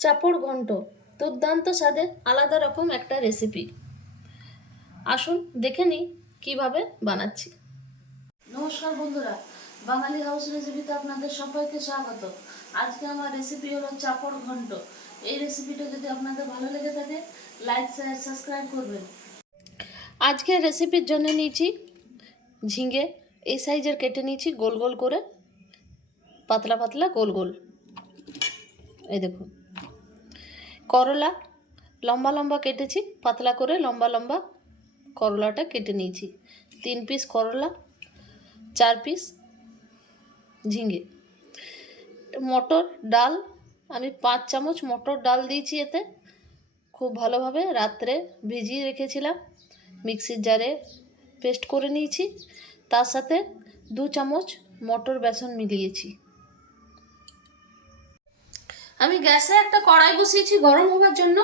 চাপড় ঘন্ট দুর্দান্ত স্বাদে আলাদা রকম একটা রেসিপি আসুন দেখে নিই কীভাবে বানাচ্ছি। নমস্কার বন্ধুরা বাঙালি হাউস রেসিপিতে আপনাদের সবাইকে স্বাগত। আজকে আমার রেসিপি হলো চাপড় ঘন্ট। এই রেসিপিটা যদি আপনাদের ভালো লেগে থাকে লাইক শেয়ার সাবস্ক্রাইব করবেন। আজকের রেসিপির জন্য নিয়েছি ঝিঙে এই সাইজের কেটে নিয়েছি গোল গোল করে পাতলা পাতলা গোল গোল। এই দেখুন। করলা, লম্বা লম্বা কেটেছি, পাতলা করে লম্বা লম্বা করলাটা কেটে নিয়েছি। তিন পিস করলা, চার পিস ঝিঙে। মটর ডাল, আমি পাঁচ চামচ মটর ডাল দিয়েছি এতে। খুব ভালোভাবে রাত্রে ভিজিয়ে রেখেছিলাম, মিক্সির জারে পেস্ট করে নিয়েছি। তার সাথে দু চামচ মটর বেসন মিলিয়েছি। আমি গ্যাসে একটা কড়াই বসিয়েছি, গরম হবার জন্য।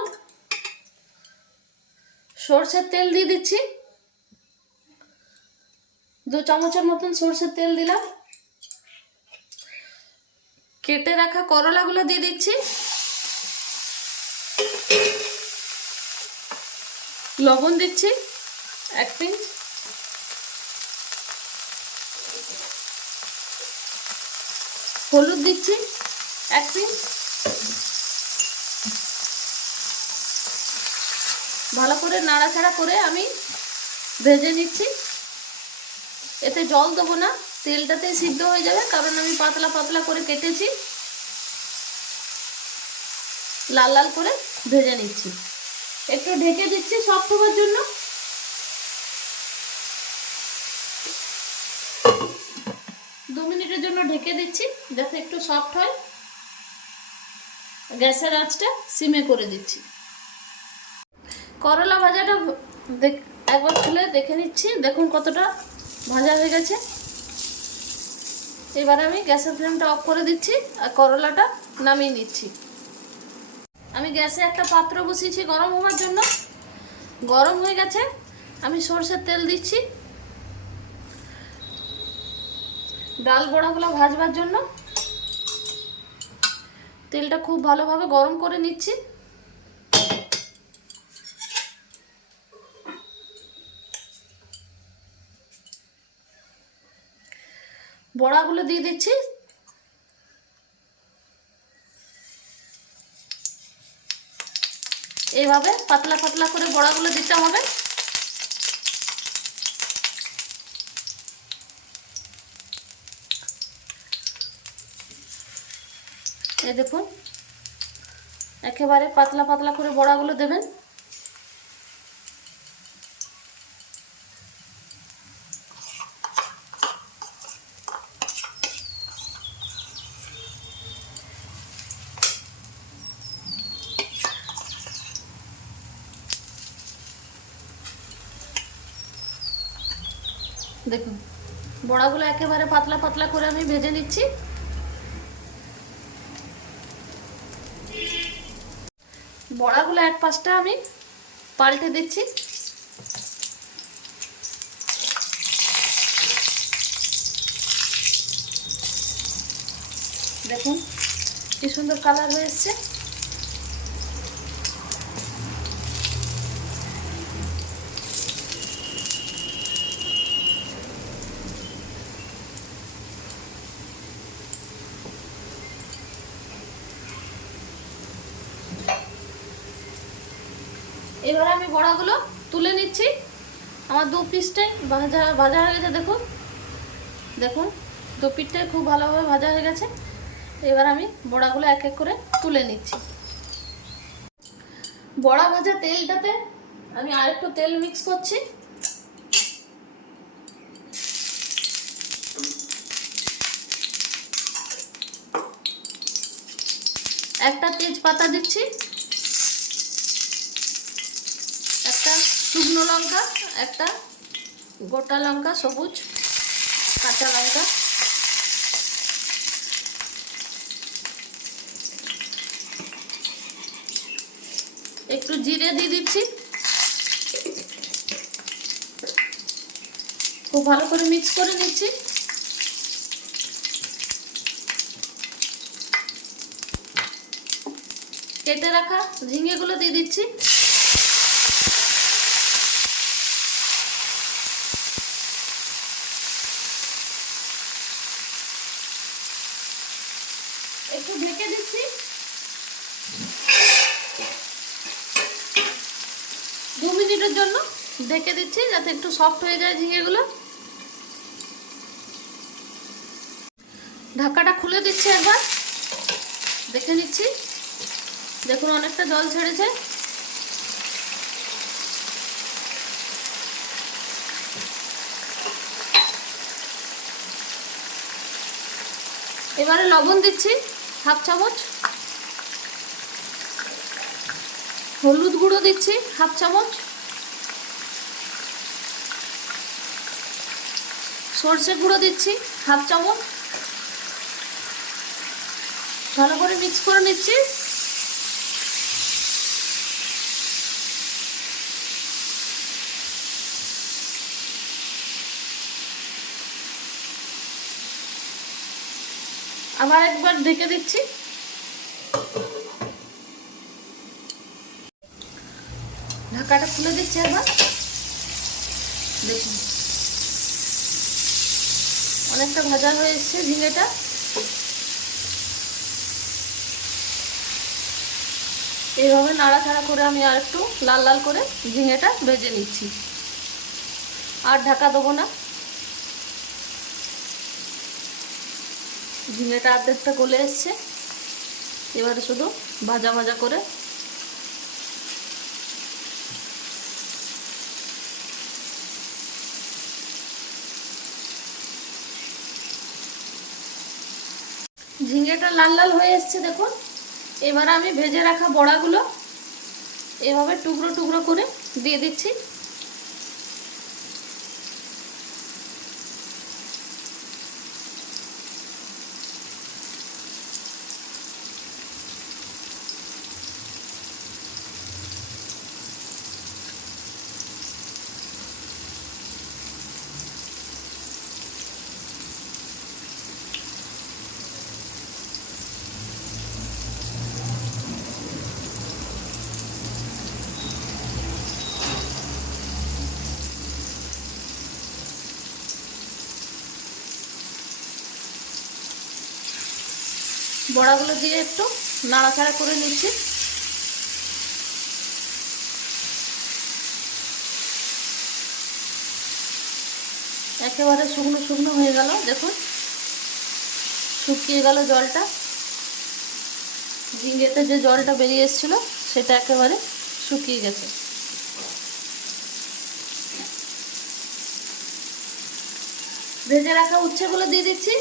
সর্ষের তেল দিয়ে দিচ্ছি। দু চামচের মতন সর্ষের তেল দিলাম। কেটে রাখা করলাগুলো দিয়ে দিচ্ছি। লবণ দিচ্ছি, এক পিঞ্চ হলুদ দিচ্ছি, এক পিঞ্চ ভালো করে নাড়াচাড়া করে আমি ভেজে নিচ্ছি। এতে জল দেবো না, তেলটাতেই সিদ্ধ হয়ে যাবে, কারণ আমি পাতলা পাতলা করে কেটেছি। লাল লাল করে ভেজে নিচ্ছি। একটু ঢেকে দিচ্ছি সফট হবার জন্য। দু মিনিটের জন্য ঢেকে দিচ্ছি, যাতে একটু সফট হয়। গ্যাসের আঁচটা সিমে করে দিচ্ছি। করলা ভাজাটা একবার খুলে দেখে নিচ্ছি। দেখুন কতটা ভাজা হয়ে গেছে। এবার আমি গ্যাসের ফ্লেমটা অফ করে দিচ্ছি আর করলাটা নামিয়ে নিচ্ছি। আমি গ্যাসে একটা পাত্র বসিয়েছি গরম হওয়ার জন্য। গরম হয়ে গেছে। আমি সর্ষের তেল দিচ্ছি। ডাল বড়াগুলো ভাজবার জন্য। তেলটা খুব ভালোভাবে গরম করে নিচ্ছি। বড়াগুলো দিয়ে দিচ্ছি। এইভাবে পাতলা পাতলা করে বড়াগুলো দিতে হবে। এই দেখুন, একেবারে পাতলা পাতলা করে বড়াগুলো দেবেন। দেখুন, বড়াগুলো একেবারে পাতলা পাতলা করে আমি ভেজে নিচ্ছি। বড়াগুলো এক পাশটা আমি পাল্টে দিচ্ছি। দেখুন কি সুন্দর কালার হয়ে এসছে এবার আমি বড়াগুলো তুলে নিচ্ছি। আমার দু পিসটাই ভাজা ভাজা হয়ে গেছে, দেখুন। দেখুন, দু পিঠটাই খুব ভালোভাবে ভাজা হয়ে গেছে। এবার আমি বড়াগুলো এক এক করে তুলে নিচ্ছি। বড়া ভাজা তেলটাতে আমি আরেকটু তেল মিক্স করছি। একটা তেজপাতা দিচ্ছি একটা শুকনো লঙ্কা, একটা গোটা লঙ্কা, সবুজ, কাঁচা লঙ্কা। একটু জিরে দিয়ে দিচ্ছি। খুব ভালো করে মিক্স করে নিচ্ছি। কেটে রাখা ঝিঙেগুলো দিয়ে দিচ্ছি একটু ঢেকে দিচ্ছি দু মিনিটের জন্য ঢেকে দিচ্ছি, যাতে একটু সফট হয়ে যায় ঝিঙেগুলো। ঢাকাটা খুলে দিচ্ছি একবার। দেখে নিচ্ছি। দেখুন, অনেকটা জল ছেড়েছে। এবারে লবণ দিচ্ছি, হাফ চামচ। হলুদ গুঁড়ো দিচ্ছি, হাফ চামচ। সর্ষে গুঁড়ো দিচ্ছি, হাফ চামচ। ভালো করে মিক্স করে নিচ্ছি। আবার একবার ঢেকে দিচ্ছি। ঢাকাটা খুলে দিচ্ছি একবার। দেখুন। অনেকটা ভাজা হয়ে এসছে ঝিঙেটা। এইভাবে নাড়াচাড়া করে আমি আর একটু লাল লাল করে ঝিঙেটা ভেজে নিচ্ছি। আর ঢাকা দেবো না। ঝিঙেটা অর্ধেকটা গলে এসছে। এবারে শুধু ভাজা ভাজা করে ঝিঙেটা লাল লাল হয়ে এসছে, দেখুন। এবার আমি ভেজে রাখা বড়াগুলো এভাবে টুকরো টুকরো করে দিয়ে দিচ্ছি। বড়াগুলো দিয়ে একটু নাড়াচাড়া করে নিচ্ছি। একেবারে শুকনো শুকনো হয়ে গেল, দেখুন। শুকিয়ে গেল জলটা। ঝিঙেতে যে জলটা বেরিয়ে এসেছিল, সেটা একেবারে শুকিয়ে গেছে। ভেজে রাখা উচ্ছেগুলো দিয়ে দিচ্ছি।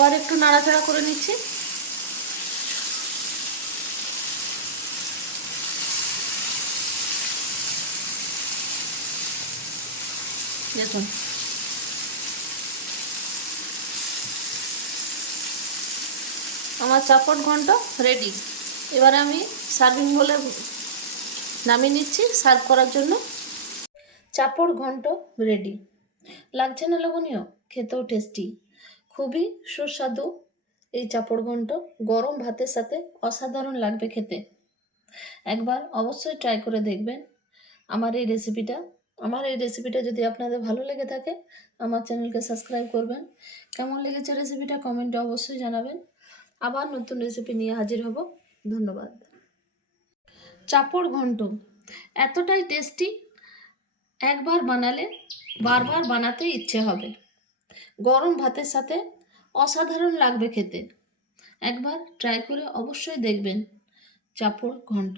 আবার একটু নাড়াচাড়া করে নিচ্ছি। দেখুন। আমার চাপট ঘন্ট রেডি এবারে আমি সার্ভিং বলে নামিয়ে নিচ্ছি সার্ভ করার জন্য। চাপড় ঘন্ট রেডি লাগছে না লবণীয়? খেতেও টেস্টি খুবই সুস্বাদু এই চাপড় ঘন্ট। গরম ভাতের সাথে অসাধারণ লাগবে খেতে। একবার অবশ্যই ট্রাই করে দেখবেন আমার এই রেসিপিটা আমার এই রেসিপিটা যদি আপনাদের ভালো লেগে থাকে, আমার চ্যানেলকে সাবস্ক্রাইব করবেন। কেমন লেগেছে রেসিপিটা কমেন্টে অবশ্যই জানাবেন। আবার নতুন রেসিপি নিয়ে হাজির হব। ধন্যবাদ। চাপড় ঘন্ট এতটাই টেস্টি একবার বানালে বারবার বানাতে ইচ্ছে হবে। গরম ভাতের সাথে অসাধারণ লাগবে খেতে। একবার ট্রাই করে অবশ্যই দেখবেন। চাপড় ঘন্ট।